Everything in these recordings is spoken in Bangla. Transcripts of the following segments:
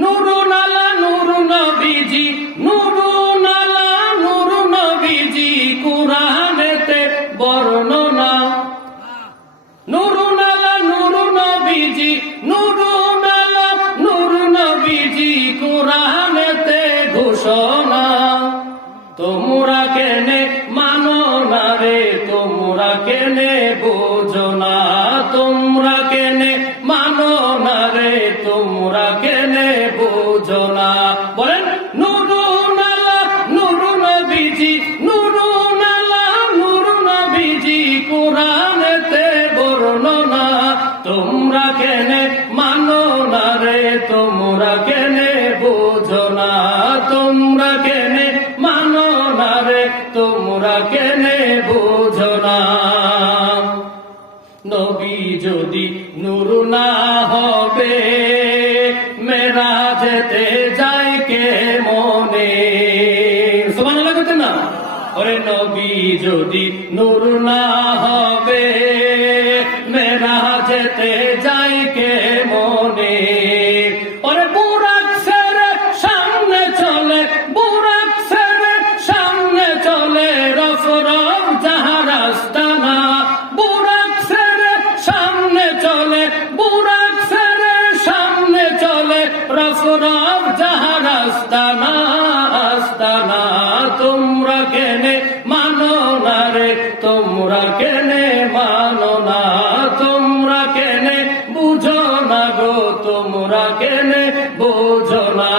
নুরুন আলা নূর নবীজি, নুরুন আলা নূর নবীজি, কুরআনেতে বর্ণনা। নুরুন আলা নূর নবীজি, নুরুন আলা নূর নবীজি, কুরআনেতে ঘোষণা। তোমরা কেনে মানো না রে, তোমরা কেনে বোঝো না, তোমরা কেনে মানো না রে, তোমরা কেনে বোঝো না। বলেন নুরুন আলা নূর নবীজি, নুরুন আলা নূর নবীজি, কুরআনেতে বর্ণনা। তোমরা কেনে মানো না রে, তোমরা কেনে বোঝো না, তোমরা কেনে মানো না রে, তোমরা কেনে বোঝো না। নবী যদি নূর না হবে, মেরাজেতে যায় কে মনে। সুবহানাল্লাহ বলতেন না? ওরে নবী যদি নূর না হবে, মেরাজেতে যায় কে মনে। ওরে বুরাক ছেড়ে সামনে চলে, বুরাক ছেড়ে সামনে চলে, রফ রফ যাহার আস্তানা। বুরাক ছেড়ে সামনে চলে, বুরাক ছেড়ে সামনে চলে, রফ রফ যাহার আস্তানা, আস্তানা। তোমরা কেনে মানো না রে, তোমরা কেনে মানো না, তোমরা কেনে বুঝো না গো, তোমরা কেনে বুঝো না।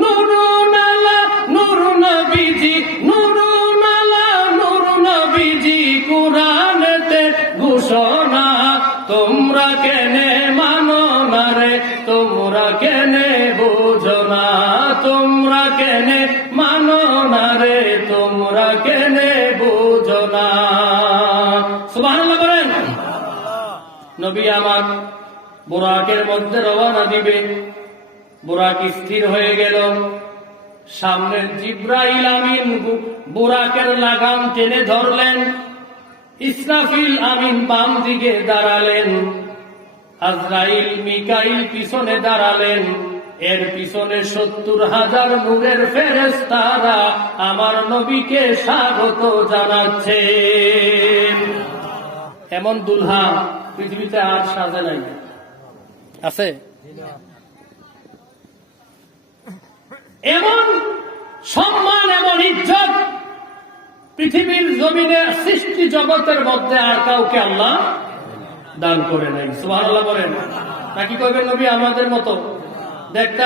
নুরুন আলা নূর নবীজি, নুরুন আলা নূর নবীজি, কুরআনেতে ঘোষণা। তোমরা কেনে মানো না রে, তোমরা কেনে বুঝো না, তোমরা কেনে মানো না রে, তোমরা কেনে বুঝো না। সুবহানাল্লাহ বলেন। নবী আমার বুরাকের মধ্যে রওনা দিবে, বুরাক স্থির হয়ে গেল। সামনে জিব্রাইল আমিন বুরাকের লাগাম টেনে ধরলেন, ইসরাফিল আমিন বাম দিকে দাঁড়ালেন, আজরাইল মিকাইল পিছনে দাঁড়ালেন। এর পিছনে 70,000 নূরের ফেরেশতারা আমার নবীকে স্বাগত জানাচ্ছে। এমন দুলহা পৃথিবীতে আর সাজে নাই, আছে? এমন সম্মান, এমন ইজ্জত পৃথিবীর জমিনে সৃষ্টি জগতের মধ্যে আর কাউকে আল্লাহ দান করে নাই। সুবহানাল্লাহ বলেন। নাকি কইবেন নবী আমাদের মতো দেখতে